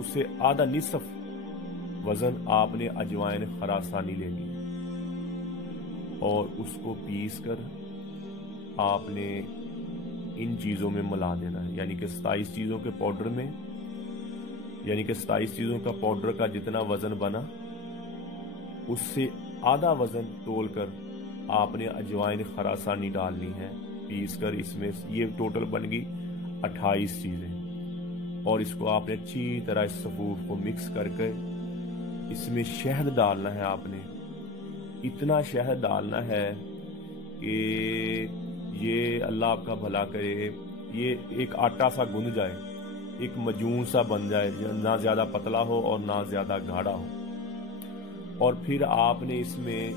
اس سے آدھا نصف وزن آپ نے اجوائن خراسانی لینی ہے اور اس کو پیس کر آپ نے ان چیزوں میں ملا دینا ہے، یعنی کہ 27 چیزوں کے پاؤڈر میں، یعنی کہ 27 چیزوں کا پاؤڈر کا جتنا وزن بنا اس سے آدھا وزن تول کر آپ نے اجوائن خراسانی ڈالنی ہے پیس کر اس میں۔ یہ ٹوٹل بن گئی 28 چیزیں، اور اس کو آپ نے اچھی طرح اس صفوف کو مکس کر کے اس میں شہد ڈالنا ہے۔ آپ نے اتنا شہد ڈالنا ہے کہ یہ اللہ آپ کا بھلا کرے، یہ ایک آٹا سا گوندھ جائے، ایک مجون سا بن جائے، نہ زیادہ پتلا ہو اور نہ زیادہ گاڑھا ہو۔ اور پھر آپ نے اس میں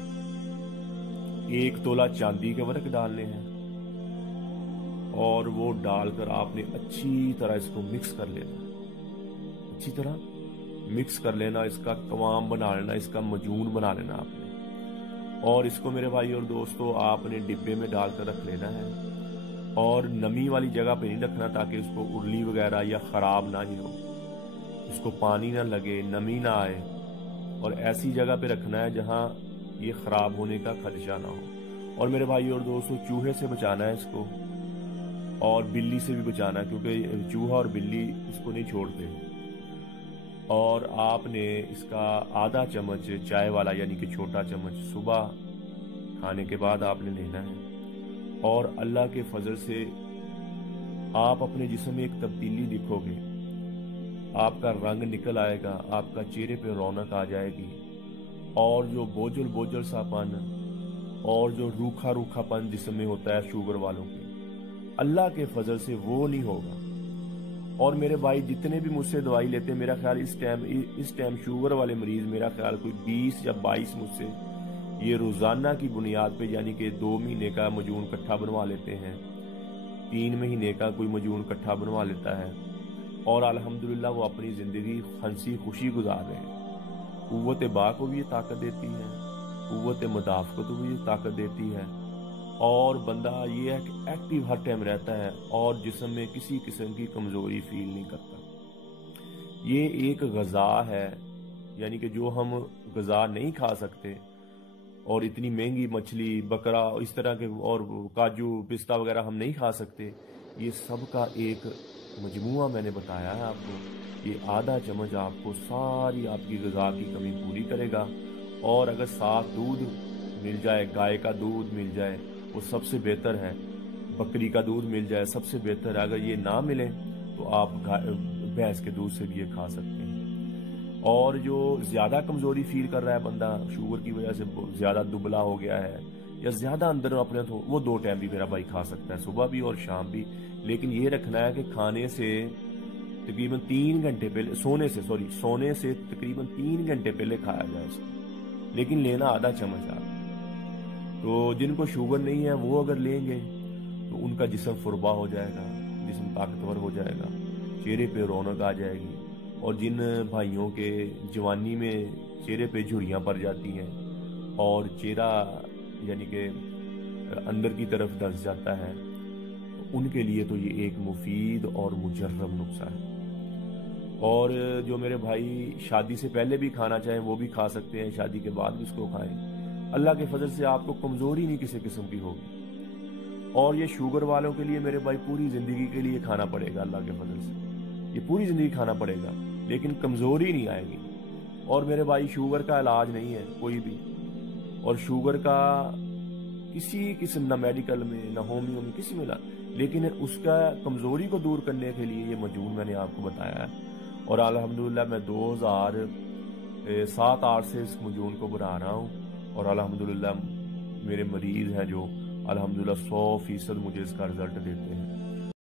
1 تولہ چاندی کے ورق ڈالنے ہیں، اور وہ ڈال کر آپ نے اچھی طرح اس کو مکس کر لینا، اچھی طرح مکس کر لینا، اس کا قوام بنا لینا، اس کا مجون بنا لینا آپ نے۔ اور اس کو میرے بھائی اور دوستو آپ نے ڈبے میں ڈال کر رکھ لینا ہے، اور نمی والی جگہ پہ نہیں رکھنا تاکہ اس کو ارلی وغیرہ یا خراب نہ ہی ہو، اس کو پانی نہ لگے، نمی نہ آئے، اور ایسی جگہ پہ رکھنا ہے جہاں یہ خراب ہونے کا خدشہ نہ ہو۔ اور میرے بھائی اور دوستو چوہے سے بچانا ہے اس کو، اور بلی سے بھی بچانا ہے، کیونکہ چوہا اور بلی اس کو نہیں چھوڑتے۔ اور آپ نے اس کا آدھا چمچ چائے والا یعنی کہ چھوٹا چمچ صبح کھانے کے بعد آپ نے لینا ہے، اور اللہ کے فضل سے آپ اپنے جسم میں ایک تبدیلی دیکھو گے، آپ کا رنگ نکل آئے گا، آپ کا چہرے پہ رونق آ جائے گی، اور جو بوجھل سا پن اور جو روکھا پن جسم میں ہوتا ہے شوگر والوں کے، اللہ کے فضل سے وہ نہیں ہوگا۔ اور میرے بھائی جتنے بھی مجھ سے دوائی لیتے ہیں، میرا خیال اس ٹائم شوگر والے مریض میرا خیال کوئی 20 یا 22 مجھ سے یہ روزانہ کی بنیاد پہ، یعنی کہ 2 مہینے کا مجون کٹھا بنوا لیتے ہیں، 3 مہینے کا کوئی مجون کٹھا بنوا لیتا ہے، اور الحمدللہ وہ اپنی زندگی ہنسی خوشی گزار رہے ہیں۔ قوت با کو بھی یہ طاقت دیتی ہے، قوت مدافعت کو بھی یہ طاقت دیتی ہے، اور بندہ یہ ہے کہ ایکٹیو ہر ٹائم رہتا ہے اور جسم میں کسی قسم کی کمزوری فیل نہیں کرتا۔ یہ ایک غذا ہے، یعنی کہ جو ہم غذا نہیں کھا سکتے، اور اتنی مہنگی مچھلی، بکرا، اس طرح کے اور کاجو پستہ وغیرہ ہم نہیں کھا سکتے، یہ سب کا ایک مجموعہ میں نے بتایا ہے آپ کو۔ یہ آدھا چمچ آپ کو ساری آپ کی غذا کی کمی پوری کرے گا، اور اگر صاف دودھ مل جائے، گائے کا دودھ مل جائے وہ سب سے بہتر ہے، بکری کا دودھ مل جائے سب سے بہتر ہے، اگر یہ نہ ملے تو آپ بھینس کے دودھ سے بھی یہ کھا سکتے ہیں۔ اور جو زیادہ کمزوری فیل کر رہا ہے بندہ شوگر کی وجہ سے، زیادہ دبلا ہو گیا ہے یا زیادہ اندر اپنے تو وہ 2 ٹائم بھی میرا بھائی کھا سکتا ہے، صبح بھی اور شام بھی، لیکن یہ رکھنا ہے کہ کھانے سے تقریباً 3 گھنٹے پہلے، سونے سے تقریباً 3 گھنٹے پہلے کھایا جائے اس کو، لیکن لینا آدھا چمچ آپ۔ تو جن کو شوگر نہیں ہے وہ اگر لیں گے تو ان کا جسم فربا ہو جائے گا، جسم طاقتور ہو جائے گا، چہرے پہ رونق آ جائے گی، اور جن بھائیوں کے جوانی میں چہرے پہ جھریاں پڑ جاتی ہیں اور چہرہ یعنی کہ اندر کی طرف دھنس جاتا ہے، ان کے لیے تو یہ ایک مفید اور مجرب نسخہ ہے۔ اور جو میرے بھائی شادی سے پہلے بھی کھانا چاہیں وہ بھی کھا سکتے ہیں، شادی کے بعد بھی اس کو کھائیں، اللہ کے فضل سے آپ کو کمزوری نہیں کسی قسم کی ہوگی۔ اور یہ شوگر والوں کے لیے میرے بھائی پوری زندگی کے لیے کھانا پڑے گا، اللہ کے فضل سے یہ پوری زندگی کھانا پڑے گا، لیکن کمزوری نہیں آئے گی۔ اور میرے بھائی شوگر کا علاج نہیں ہے کوئی بھی، اور شوگر کا کسی قسم نہ میڈیکل میں نہ ہومیو میں کسی میں، لیکن اس کا کمزوری کو دور کرنے کے لیے یہ مجون میں نے آپ کو بتایا ہے، اور الحمدللہ میں 2007-8 سے اس مجون کو بنا رہا ہوں، اور الحمدللہ میرے مریض ہیں جو الحمدللہ 100% مجھے اس کا رزلٹ دیتے ہیں۔